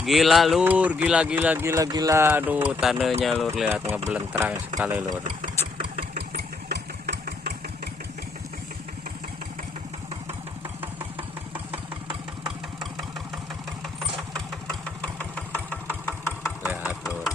Gila lur, gila. Aduh, tandanya lur, lihat ngebelentrang sekali lur. Lihat lur.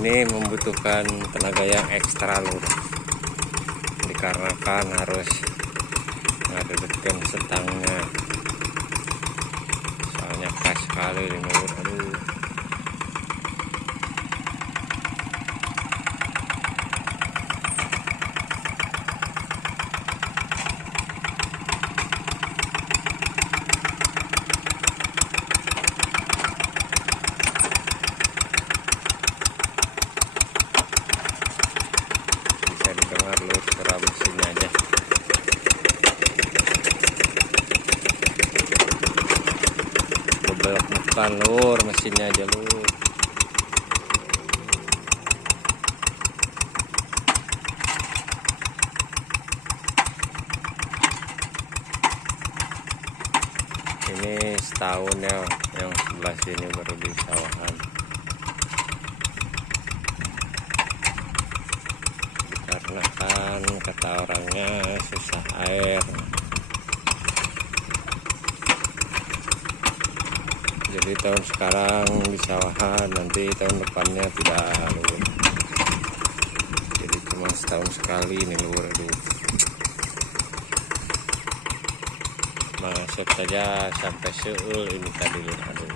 Ini membutuhkan tenaga yang ekstra lur, dikarenakan harus ngadepkan setangnya, soalnya pas sekali ini lur. Aduh, bisa didengar lur suara mesinnya aja. Bebelak bukan lur, mesinnya aja lur. Ini setahun ya, yang sebelah sini baru di sawahan. Dikarenakan kata orangnya susah air, jadi tahun sekarang di sawahan, nanti tahun depannya tidak lur. Jadi cuma setahun sekali nih lur. Aduh, masuk saja sampai seul ini tadi lur. Aduh,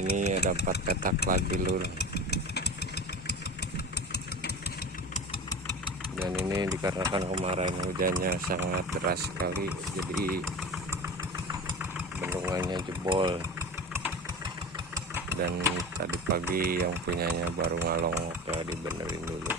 ini ada 4 petak lagi lur, dan ini dikarenakan kemarin hujannya sangat deras sekali, jadi bendungannya jebol, dan tadi pagi yang punyanya baru ngalong ke dibenerin dulu.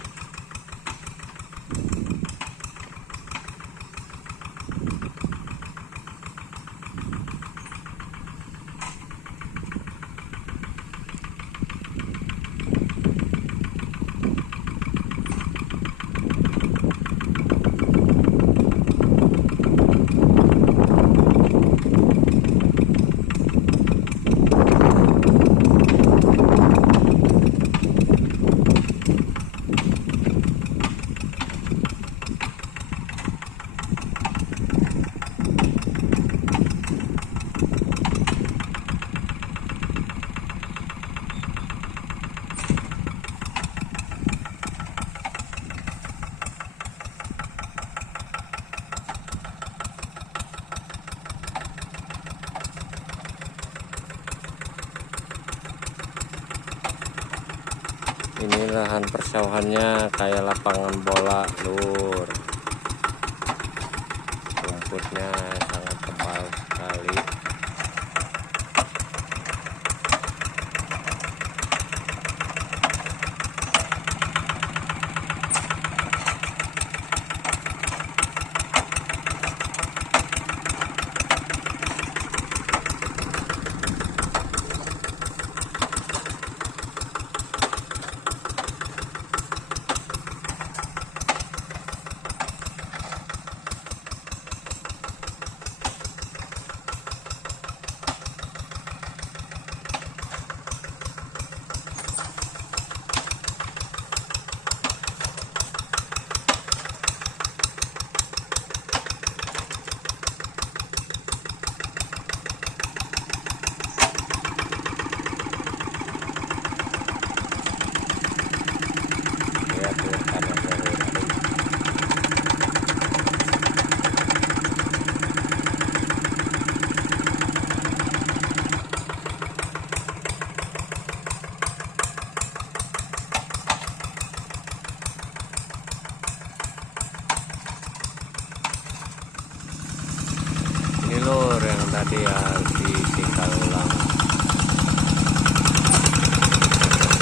Ini lahan persawahannya kayak lapangan bola lur, rumputnya sangat tebal sekali. nanti harus ditinggal ulang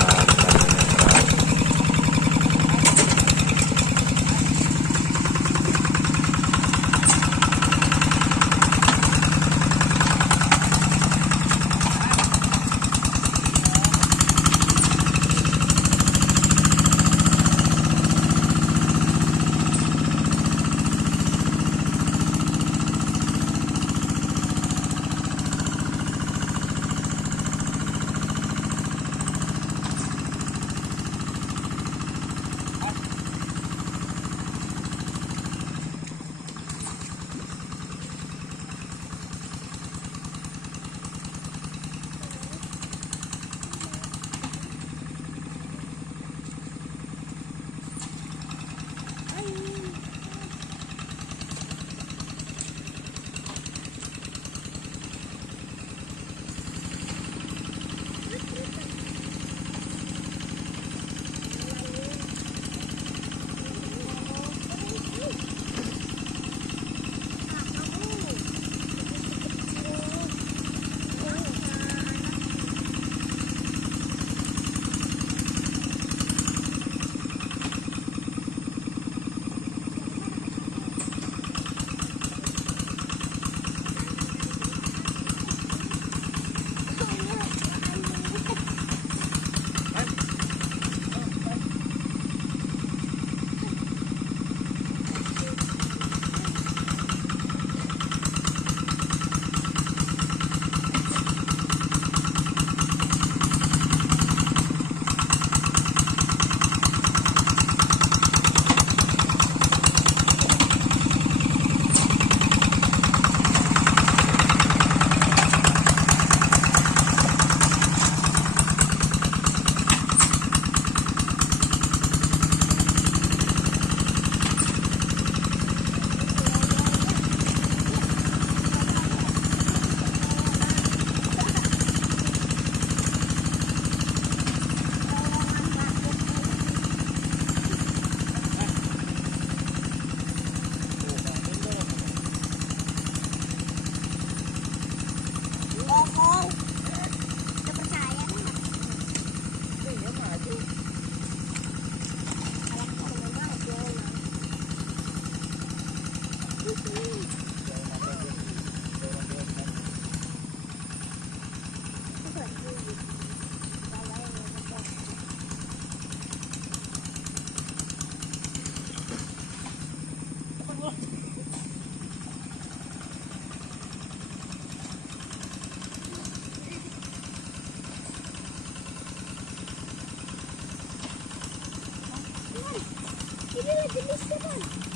saat tanahnya keras. Ini lagi jenis kan?